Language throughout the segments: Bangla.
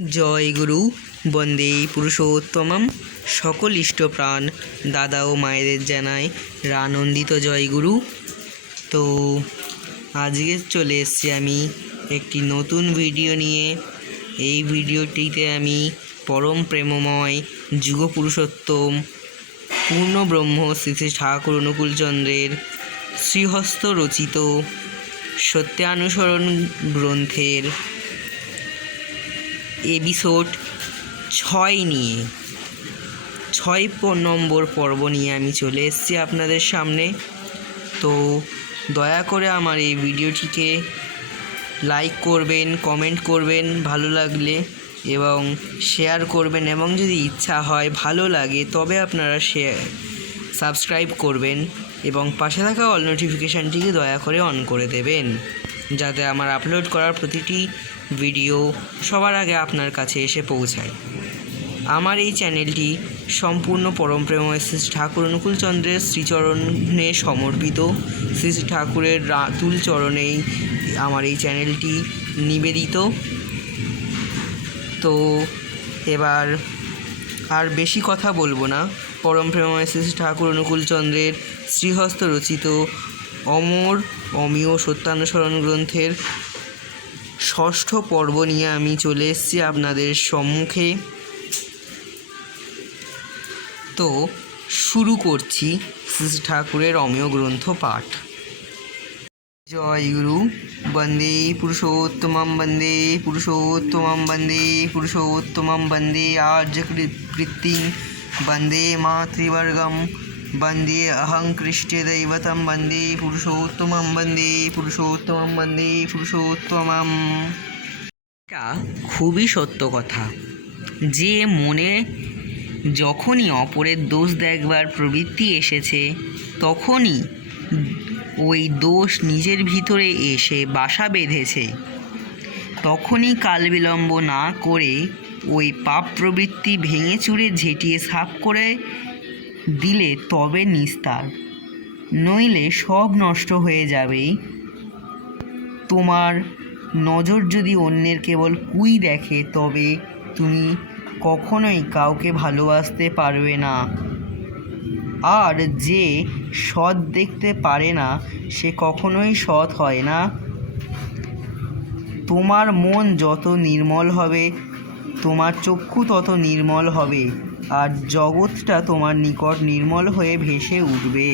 জয় গুরু বন্দে পুরুষোত্তমম। সকল ইষ্টপ্রাণ দাদা ও মায়েদের জানাই রানন্দিত জয় গুরু। তো আজকে চলে এসেছি আমি একটি নতুন ভিডিও নিয়ে। এই ভিডিওটিতে আমি পরম প্রেমময় যুগ পুরুষোত্তম পূর্ণ ব্রহ্ম শ্রী শ্রী ঠাকুর অনুকূলচন্দ্রের শ্রীহস্ত রচিত সত্যানুসরণ গ্রন্থের এপিসোড 6 নিয়ে 6 নম্বর পর্ব নিয়ে আমি চলে এসেছি আপনাদের সামনে। তো দয়া করে আমার এই ভিডিওটিকে লাইক করবেন, কমেন্ট করবেন ভালো লাগলে, এবং শেয়ার করবেন, এবং যদি ইচ্ছা হয় ভালো লাগে তবে আপনারা সাবস্ক্রাইব করবেন এবং পাশে থাকা অল নোটিফিকেশানটিকে দয়া করে অন করে দেবেন, যাতে আমার আপলোড করার প্রতিটি ভিডিও সবার আগে আপনার কাছে এসে পৌঁছায়। আমার এই চ্যানেলটি সম্পূর্ণ পরম প্রেমময় শ্রী ঠাকুর অনুকূলচন্দ্রের শ্রীচরণে সমর্পিত। শ্রী শ্রী ঠাকুরের রাতুল চরণেই আমার এই চ্যানেলটি নিবেদিত। তো এবার আর বেশি কথা বলবো না। পরম প্রেমময় শ্রী শ্রী ঠাকুর অনুকূলচন্দ্রের শ্রীহস্ত রচিত অমর অমীয় সত্যানুসরণ গ্রন্থের 6ষ্ঠ পর্ব নিয়ে আমি চলে এসেছি আপনাদের সম্মুখে। তো শুরু করছি শ্রী শ্রী ঠাকুরের অমীয় গ্রন্থ পাঠ। জয় গুরু বন্দে পুরুষোত্তমম বন্দে পুরুষোত্তমম বন্দে পুরুষোত্তমম বন্দে আর্যকৃত্তিং বন্দে মাতৃবর্গম বন্দে অহং কৃষ্টে দৈবতম বন্দে পুরুষোত্তমম বন্দে পুরুষোত্তমম বন্দে পুরুষোত্তমম। এটা খুবই সত্য কথা যে মনে যখনই অপরের দোষ দেখবার প্রবৃত্তি এসেছে, তখনই ওই দোষ নিজের ভিতরে এসে বাসা বেঁধেছে। তখনই কালবিলম্ব না করে ওই পাপ প্রবৃত্তি ভেঙে চুরে ঝেঁটিয়ে সাফ করে দিলে তবে নিস্তার, নইলে সব নষ্ট হয়ে যাবে। তোমার নজর যদি অন্যের কেবল কুই দেখে, তবে তুমি কখনোই কাউকে ভালোবাসতে পারবে না। আর যে সৎ দেখতে পারে না, সে কখনোই সৎ হয় না। তোমার মন যত নির্মল হবে, তোমার চক্ষু তত নির্মল হবে, আর জগৎটা তোমার নিকট নির্মল হয়ে ভেসে উঠবে।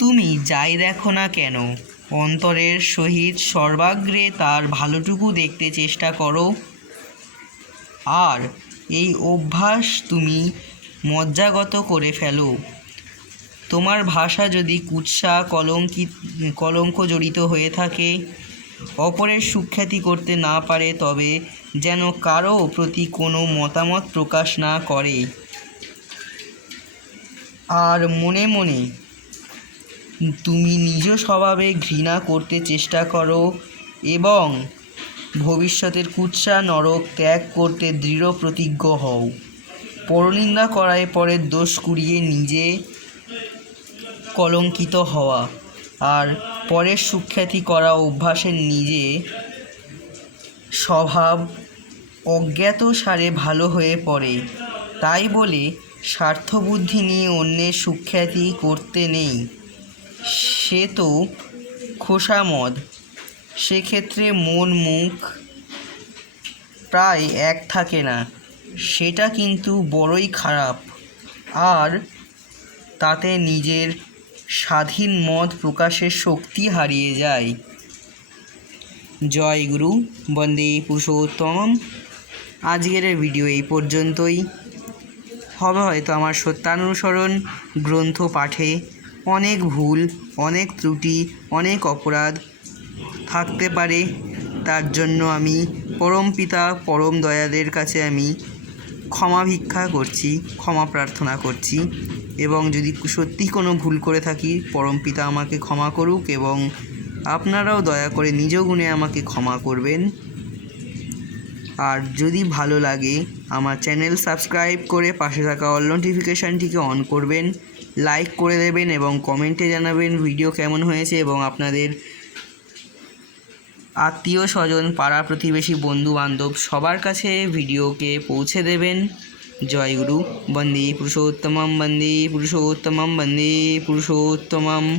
তুমি যাই দেখো না কেন, অন্তরের সহিত সর্বাগ্রে তার ভালোটুকু দেখতে চেষ্টা করো। আর এই অভ্যাস তুমি মজ্জাগত করে ফেলো। তোমার ভাষা যদি কুৎসা কলঙ্ক জড়িত হয়ে থাকে, অপরের সুখ্যাতি করতে না পারে, তবে যেন কারো প্রতি কোনো মতামত প্রকাশ না করে। আর মনে মনে তুমি নিজ স্বভাবে ঘৃণা করতে চেষ্টা করো এবং ভবিষ্যতের কুৎসা নরক ত্যাগ করতে দৃঢ় প্রতিজ্ঞ হও। পরনিন্দা করায় পরের দোষ কুড়িয়ে নিজে কলঙ্কিত হওয়া আর পরের সুখ্যাতি করা অভ্যাসের নিজে স্বভাব অজ্ঞাতসারে ভালো হয়ে পড়ে। তাই বলে স্বার্থবুদ্ধি নিয়ে অন্যের সুখ্যাতি করতে নেই, সে তো খোসামদ। সেক্ষেত্রে মন মুখ প্রায় এক থাকে না, সেটা কিন্তু বড়ই খারাপ। আর তাতে নিজের স্বাধীন মত প্রকাশের শক্তি হারিয়ে যায়। জয় গুরু বন্দে পুরুষোত্তমম। আজকের ভিডিও এই পর্যন্তই। হবে হয়তো আমার সত্যানুসরণ গ্রন্থ পাঠে অনেক ভুল, অনেক ত্রুটি, অনেক অপরাধ থাকতে পারে। তার জন্য আমি পরম পিতা পরম দয়ালের কাছে আমি ক্ষমা ভিক্ষা করছি, ক্ষমা প্রার্থনা করছি। এবং যদি সত্যি কোনো ভুল করে থাকি, পরম পিতা আমাকে ক্ষমা করুক, এবং আপনারাও দয়া করে নিজ গুণে আমাকে ক্ষমা করবেন। আর যদি ভালো লাগে আমার চ্যানেল সাবস্ক্রাইব করে পাশে থাকা অল নোটিফিকেশানটিকে অন করবেন, লাইক করে দেবেন এবং কমেন্টে জানাবেন ভিডিও কেমন হয়েছে এবং আপনাদের আত্মীয় স্বজন, পাড়া প্রতিবেশী, বন্ধু বান্ধব সবার কাছে ভিডিওকে পৌঁছে দেবেন। জয় গুরু। বন্দে পুরুষোত্তমম, বন্দে পুরুষোত্তমম, বন্দে পুরুষোত্তমম।